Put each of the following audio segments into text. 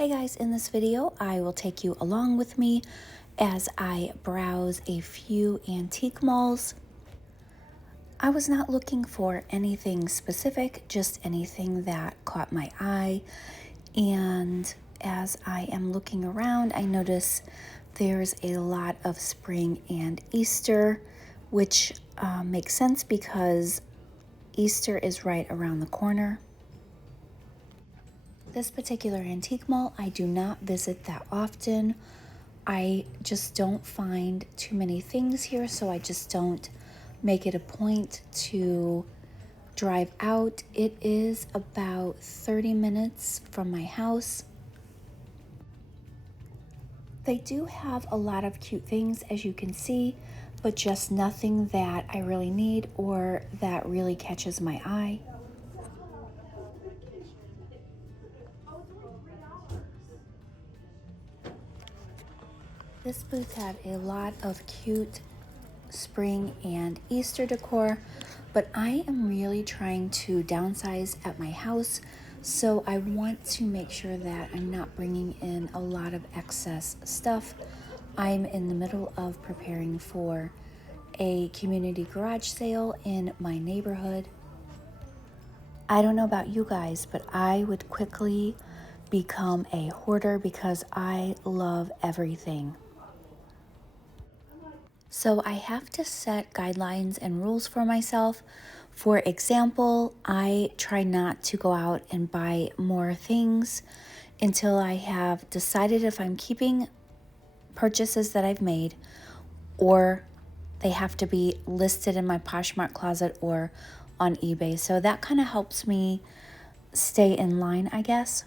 Hey guys, in this video, I will take you along with me as I browse a few antique malls. I was not looking for anything specific, just anything that caught my eye. And as I am looking around, I notice there's a lot of spring and Easter, which makes sense because Easter is right around the corner. This particular antique mall, I do not visit that often. I just don't find too many things here, so I just don't make it a point to drive out. It is about 30 minutes from my house. They do have a lot of cute things, as you can see, but just nothing that I really need or that really catches my eye. This booth had a lot of cute spring and Easter decor, but I am really trying to downsize at my house, so I want to make sure that I'm not bringing in a lot of excess stuff. I'm in the middle of preparing for a community garage sale in my neighborhood. I don't know about you guys, but I would quickly become a hoarder because I love everything. So I have to set guidelines and rules for myself. For example, I try not to go out and buy more things until I have decided if I'm keeping purchases that I've made, or they have to be listed in my Poshmark closet or on eBay. So that kind of helps me stay in line, I guess.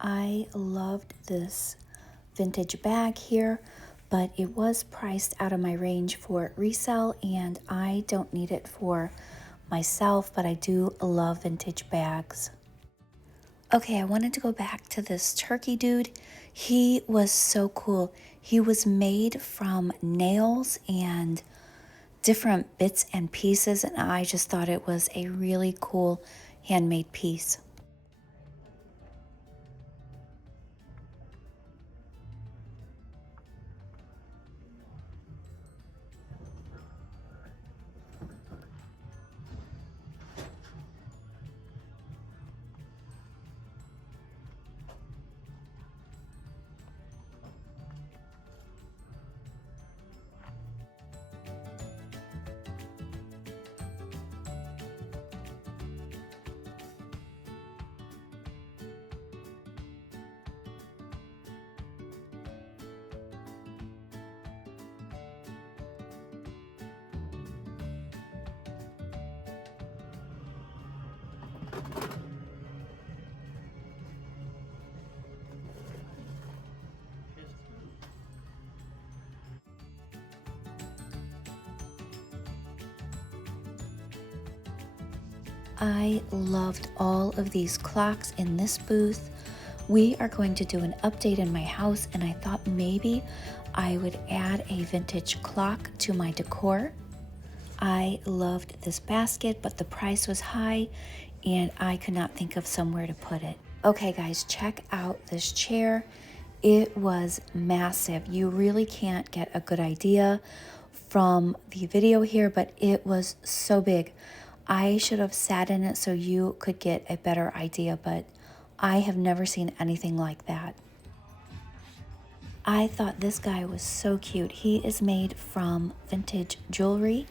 I loved this vintage bag here, but it was priced out of my range for resale, and I don't need it for myself, but I do love vintage bags. Okay, I wanted to go back to this turkey dude. He was so cool. He was made from nails and different bits and pieces, and I just thought it was a really cool handmade piece. I loved all of these clocks in this booth. We are going to do an update in my house, and I thought maybe I would add a vintage clock to my decor. I loved this basket, but the price was high and I could not think of somewhere to put it. Okay guys, check out this chair. It was massive. You really can't get a good idea from the video here, but it was so big. I should have sat in it so you could get a better idea, but I have never seen anything like that. I thought this guy was so cute. He is made from vintage jewelry.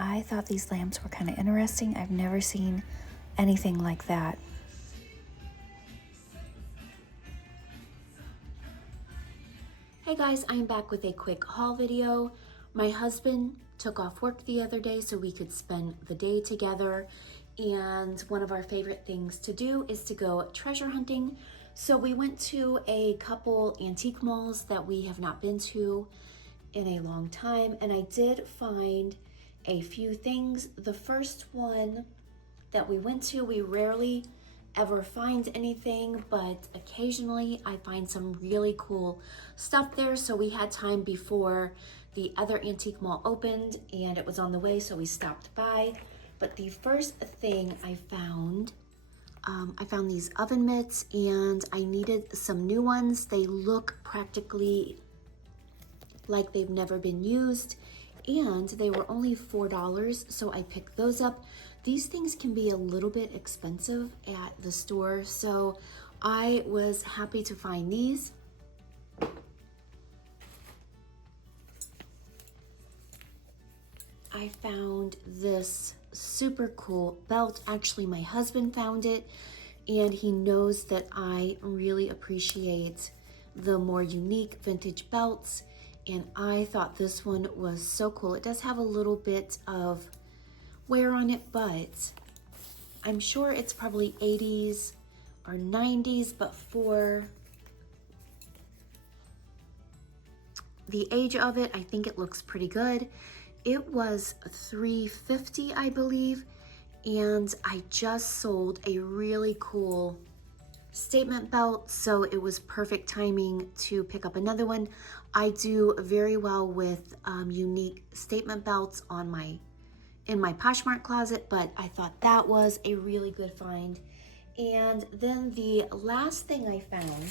I thought these lamps were kind of interesting. I've never seen anything like that. Hey guys, I'm back with a quick haul video. My husband took off work the other day so we could spend the day together, and one of our favorite things to do is to go treasure hunting. So we went to a couple antique malls that we have not been to in a long time, and I did find a few things. The first one that we went to, we rarely ever find anything, but occasionally I find some really cool stuff there. So we had time before the other antique mall opened and it was on the way, so we stopped by. But the first thing I found these oven mitts, and I needed some new ones. They look practically like they've never been used, and they were only $4, so I picked those up. These things can be a little bit expensive at the store, so I was happy to find these. I found this super cool belt. Actually, my husband found it, and he knows that I really appreciate the more unique vintage belts, and I thought this one was so cool. It does have a little bit of wear on it, but I'm sure it's probably 80s or 90s, but for the age of it, I think it looks pretty good. It was $3.50, I believe, and I just sold a really cool statement belt, so it was perfect timing to pick up another one. I do very well with unique statement belts in my Poshmark closet, but I thought that was a really good find. And then the last thing I found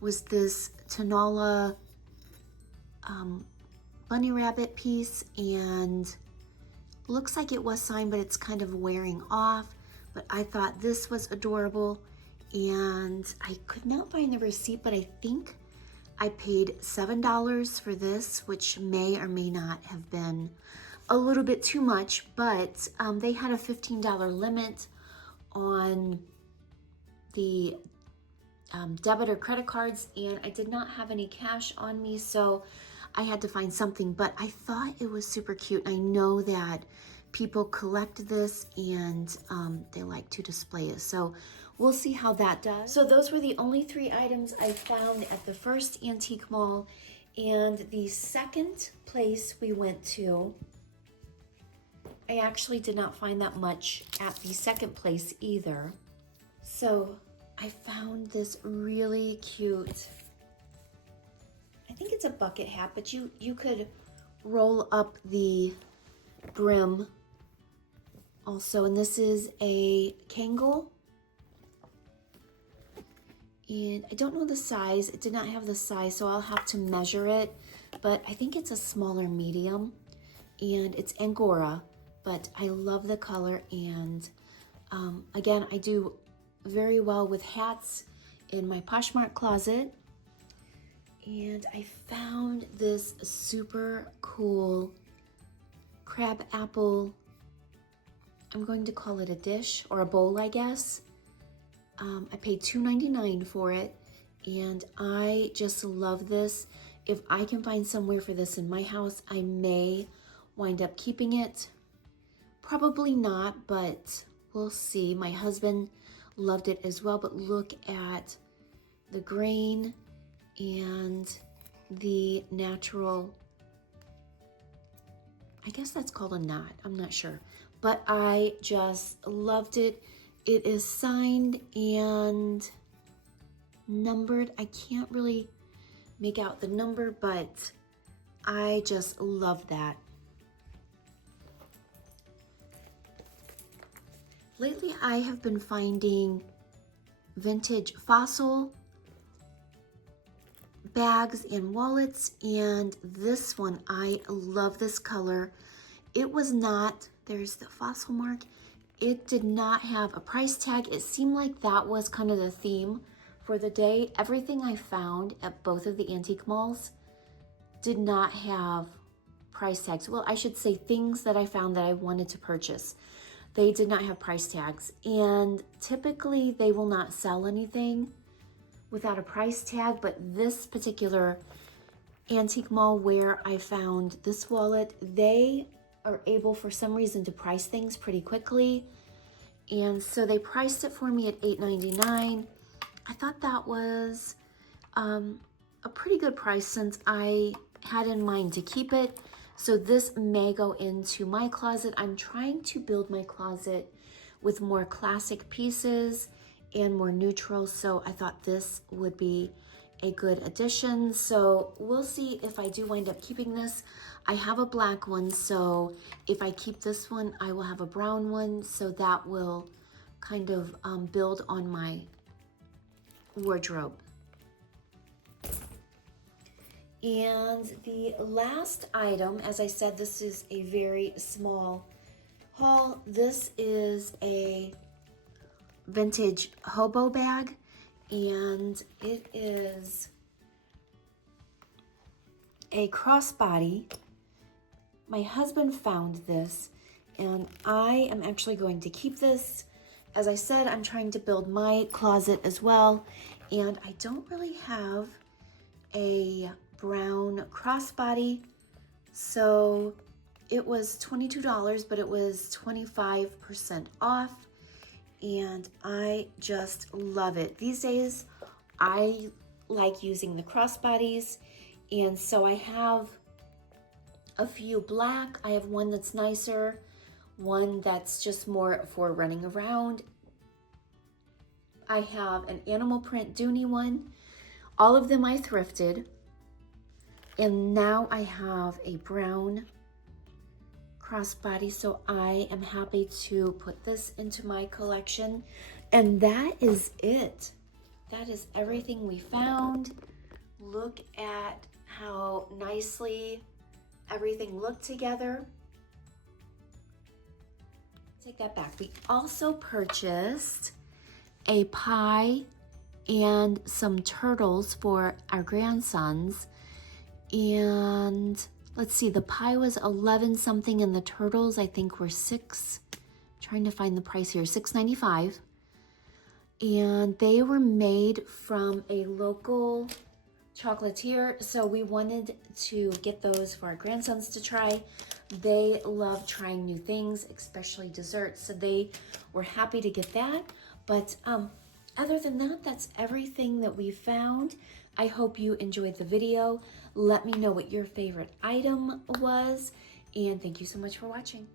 was this Tanola bunny rabbit piece, and looks like it was signed, but it's kind of wearing off. But I thought this was adorable, and I could not find the receipt, but I think I paid $7 for this, which may or may not have been a little bit too much, but they had a $15 limit on the debit or credit cards, and I did not have any cash on me, so I had to find something. But I thought it was super cute. I know that people collect this and they like to display it, so we'll see how that does. So those were the only 3 items I found at the first antique mall. And the second place we went to, I actually did not find that much at the second place either. So I found this really cute, I think it's a bucket hat, but you could roll up the brim also. And this is a Kangol. And I don't know the size. It did not have the size, so I'll have to measure it. But I think it's a smaller medium. And it's Angora, but I love the color. And again, I do very well with hats in my Poshmark closet. And I found this super cool crab apple, I'm going to call it a dish or a bowl, I guess. I paid $2.99 for it, and I just love this. If I can find somewhere for this in my house, I may wind up keeping it. Probably not, but we'll see. My husband loved it as well, but look at the grain and the natural, I guess that's called a knot, I'm not sure, but I just loved it. It is signed and numbered. I can't really make out the number, but I just love that. Lately, I have been finding vintage fossil bags and wallets, and this one, I love this color. It was not, there's the fossil mark, it did not have a price tag. It seemed like that was kind of the theme for the day. Everything I found at both of the antique malls did not have price tags. Well, I should say things that I found that I wanted to purchase. They did not have price tags, and typically they will not sell anything without a price tag, but this particular antique mall where I found this wallet, they are able for some reason to price things pretty quickly, And so they priced it for me at $8.99. I thought that was a pretty good price since I had in mind to keep it. So this may go into my closet. I'm trying to build my closet with more classic pieces and more neutral. So I thought this would be a good addition. So we'll see if I do wind up keeping this. I have a black one, so if I keep this one, I will have a brown one. So that will kind of build on my wardrobe. And the last item, as I said, this is a very small haul. This is a vintage hobo bag, and it is a crossbody. My husband found this, and I am actually going to keep this. As I said, I'm trying to build my closet as well, and I don't really have a brown crossbody, so it was $22, but it was 25% off, and I just love it. These days, I like using the crossbodies, and so I have a few black. I have one that's nicer, one that's just more for running around. I have an animal print Dooney one. All of them I thrifted. And now I have a brown crossbody, so I am happy to put this into my collection. And that is it. That is everything we found. Look at how nicely everything looked together. Take that back. We also purchased a pie and some turtles for our grandsons. And let's see, the pie was 11 something and the turtles I think were $6. Trying to find the price here, $6.95. And they were made from a local chocolatier, so we wanted to get those for our grandsons to try. They love trying new things, especially desserts, so they were happy to get that. But other than that, that's everything that we found. I hope you enjoyed the video. Let me know what your favorite item was, and thank you so much for watching.